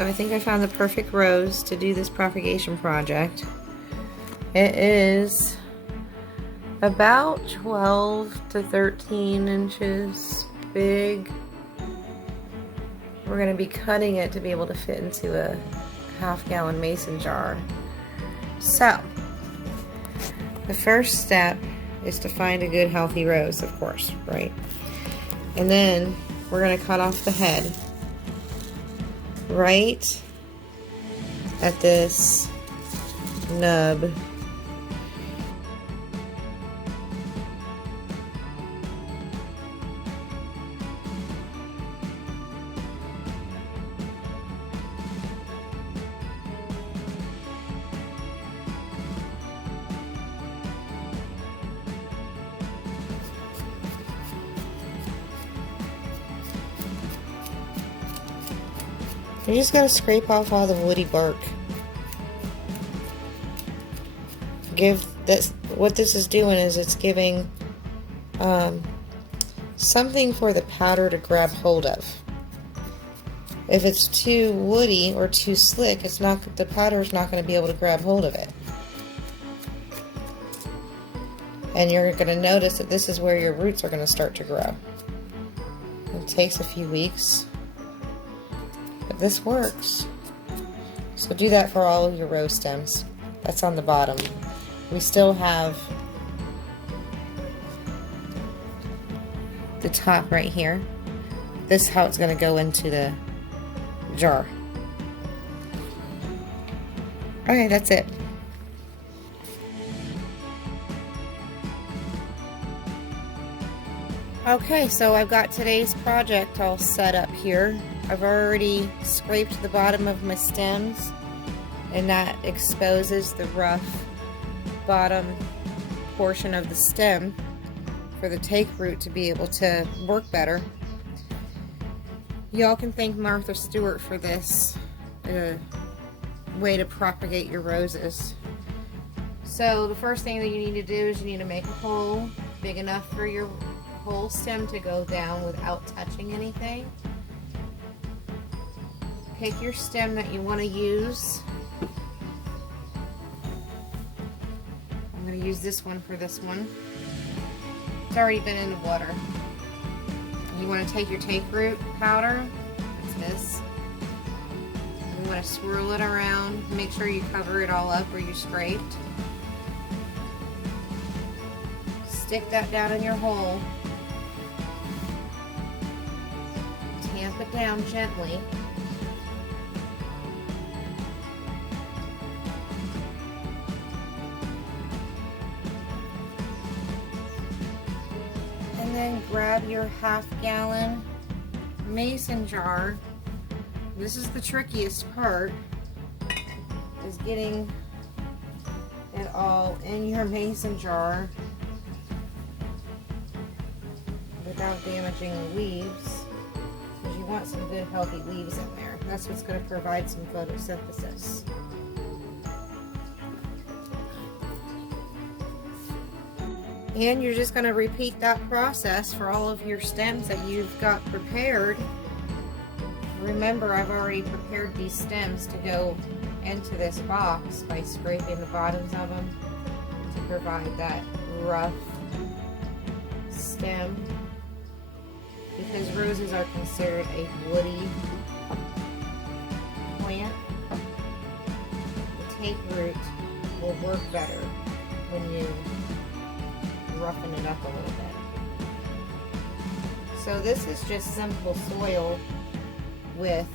I think I found the perfect rose to do this propagation project. It is about 12 to 13 inches big. We're going to be cutting it to be able to fit into a half-gallon mason jar. So, the first step is to find a good healthy rose, of course, right? And then we're going to cut off the head right at this nub. You just gotta scrape off all the woody bark. What this is doing is it's giving something for the powder to grab hold of. If it's too woody or too slick, the powder's not going to be able to grab hold of it. And you're going to notice that this is where your roots are going to start to grow. It takes a few weeks. But this works. So do that for all of your rose stems. That's on the bottom. We still have the top right here. This is how it's going to go into the jar. Okay, that's it. Okay, so I've got today's project all set up here. I've already scraped the bottom of my stems, and that exposes the rough bottom portion of the stem for the take root to be able to work better. Y'all can thank Martha Stewart for this way to propagate your roses. So the first thing that you need to do is you need to make a hole big enough for your whole stem to go down without touching anything. Pick your stem that you want to use. I'm going to use this one for this one. It's already been in the water. You want to take your take root powder, that's this. You want to swirl it around. Make sure you cover it all up where you scraped. Stick that down in your hole. Tamp it down gently. And then grab your half-gallon mason jar. This is the trickiest part, is getting it all in your mason jar without damaging the leaves, because you want some good healthy leaves in there. That's what's going to provide some photosynthesis. And you're just going to repeat that process for all of your stems that you've got prepared. Remember, I've already prepared these stems to go into this box by scraping the bottoms of them to provide that rough stem, because roses are considered a woody plant. The take root will work better when you roughen it up a little bit. So this is just simple soil with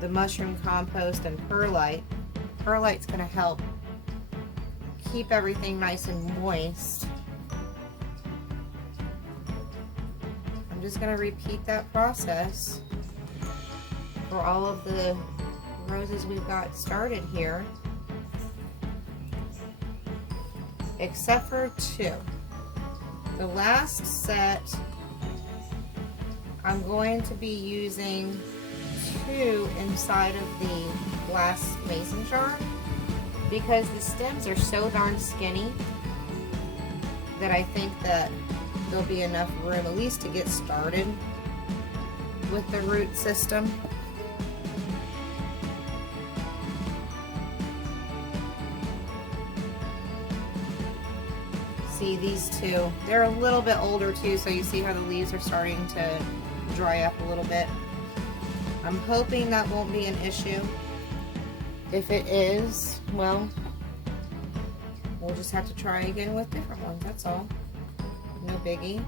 the mushroom compost and perlite. Perlite's going to help keep everything nice and moist. I'm just going to repeat that process for all of the roses we've got started here, except for two. The last set, I'm going to be using two inside of the glass mason jar, because the stems are so darn skinny that I think that there'll be enough room at least to get started with the root system. see these two. They're a little bit older too, so you see how the leaves are starting to dry up a little bit. I'm hoping that won't be an issue. If it is, well, we'll just have to try again with different ones, that's all. No biggie.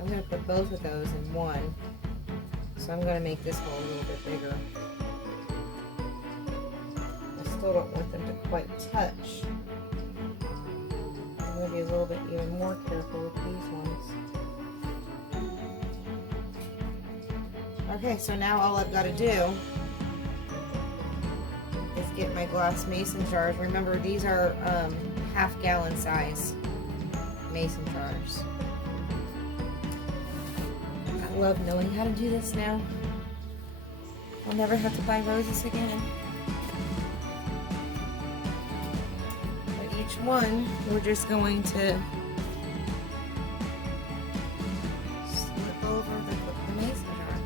I'm going to put both of those in one. So I'm going to make this hole a little bit bigger. I still don't want them to quite touch. I'm going to be a little bit even more careful with these ones. Okay, so now all I've got to do is get my glass mason jars. Remember, these are half-gallon size mason jars. I love knowing how to do this now. I'll never have to buy roses again. But each one, we're just going to slip over the mason jar.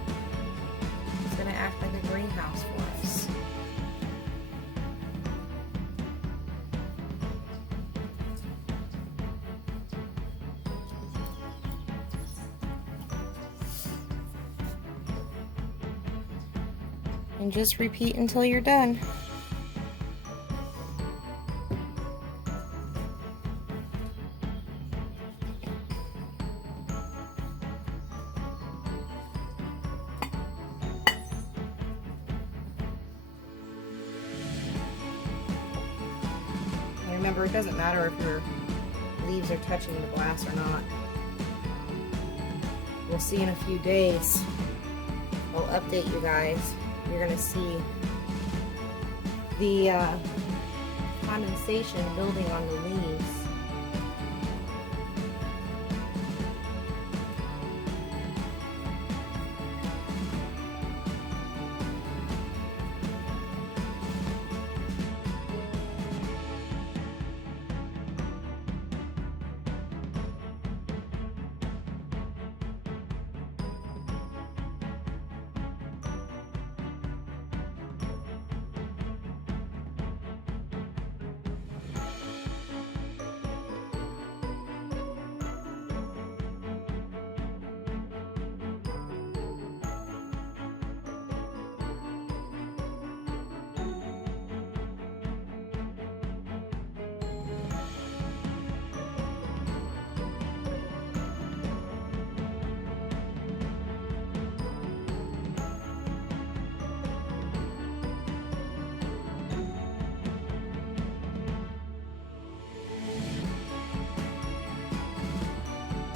It's going to act like a greenhouse for us. And just repeat until you're done. And remember, it doesn't matter if your leaves are touching the glass or not. We'll see in a few days. I'll update you guys. You're going to see the condensation building on the leaves.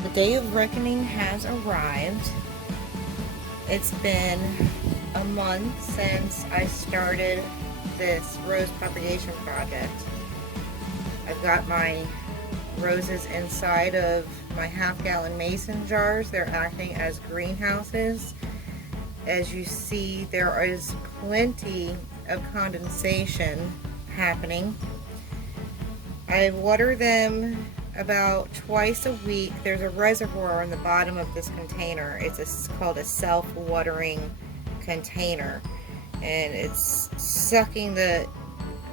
The day of reckoning has arrived. It's been a month since I started this rose propagation project. I've got my roses inside of my half-gallon mason jars. They're acting as greenhouses. As you see, there is plenty of condensation happening. I water them about twice a week. There's a reservoir on the bottom of this container. It's called a self-watering container, and it's sucking the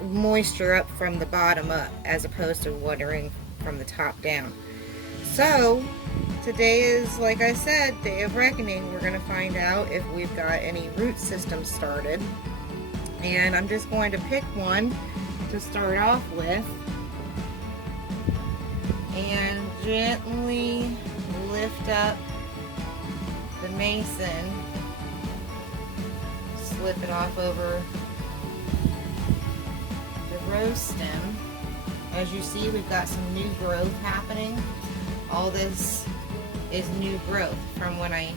moisture up from the bottom up as opposed to watering from the top down. So today is, like I said, day of reckoning. We're going to find out if we've got any root systems started, and I'm just going to pick one to start off with and gently lift up the mason, slip it off over the rose stem. As you see, we've got some new growth happening. All this is new growth from when I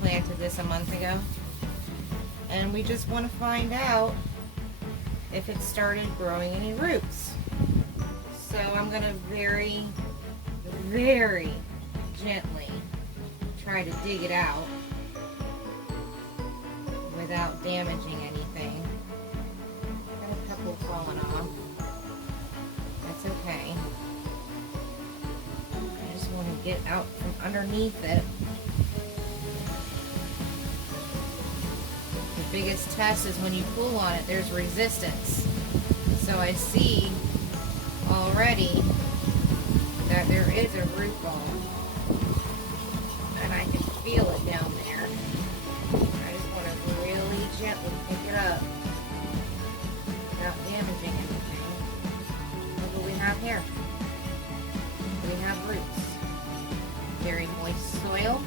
planted this a month ago. And we just want to find out if it started growing any roots. So I'm going to very gently try to dig it out without damaging anything. Got a couple falling off. That's okay. I just want to get out from underneath it. The biggest test is when you pull on it, there's resistance. So I see already that there is a root ball, and I can feel it down there. I just want to really gently pick it up without damaging anything. Look what we have here. We have roots. Very moist soil.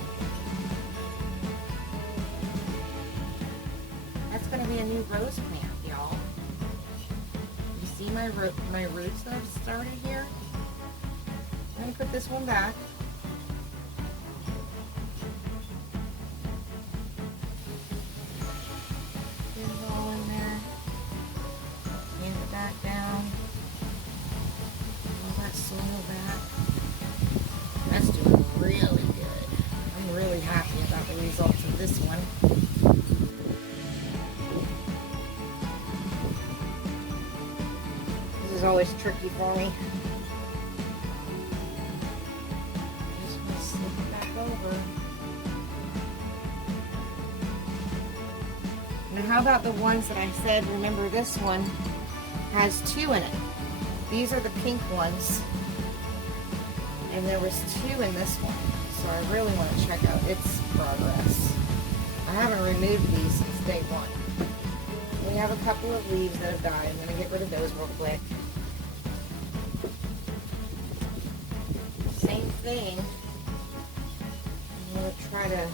That's going to be a new rose plant, y'all. You see my roots that I've started here? I'm going to put this one back. Get it all in there. Hand it back down. All that soil back. That's doing really good. I'm really happy about the results of this one. This is always tricky for me. Just want to slip it back over. Now how about the ones that I said, remember this one has 2 in it. These are the pink ones. And there was 2 in this one. So I really want to check out its progress. I haven't removed these since day 1. We have a couple of leaves that have died. I'm going to get rid of those real quick. Same thing. I'm going to try to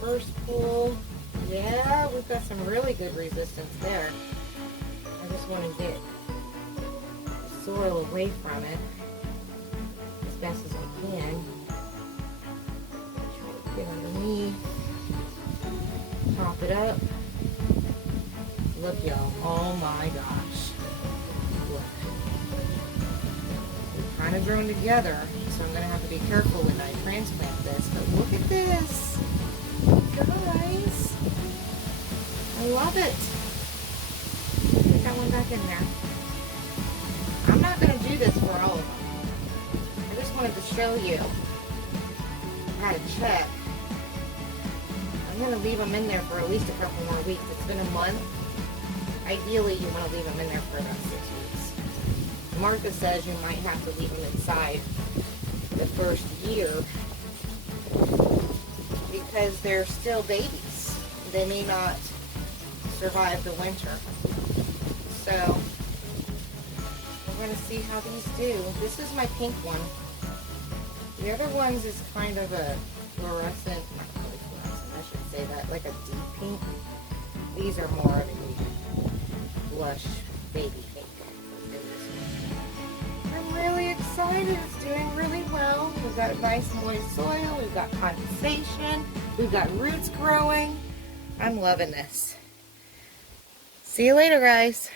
first pull. Yeah, we've got some really good resistance there. I just want to get the soil away from it as best as I can. Try to get underneath. Top it up. Look, y'all. Oh my gosh. Look. They've kind of grown together, so I'm going to have to be careful when I transplant this. But look at this. Guys. I love it. Put that one back in there. I'm not going to do this for all of them. I just wanted to show you how to check. I'm going to leave them in there for at least a couple more weeks. It's been a month. Ideally, you want to leave them in there for about 6 weeks. Martha says you might have to leave them inside the first year because they're still babies. They may not survive the winter. So, we're going to see how these do. This is my pink one. The other ones is kind of a fluorescent, not really fluorescent, I should say that, like a deep pink. These are more of a blush baby pink. I'm really excited. It's doing really well. We've got nice moist soil. We've got condensation. We've got roots growing. I'm loving this. See you later, guys.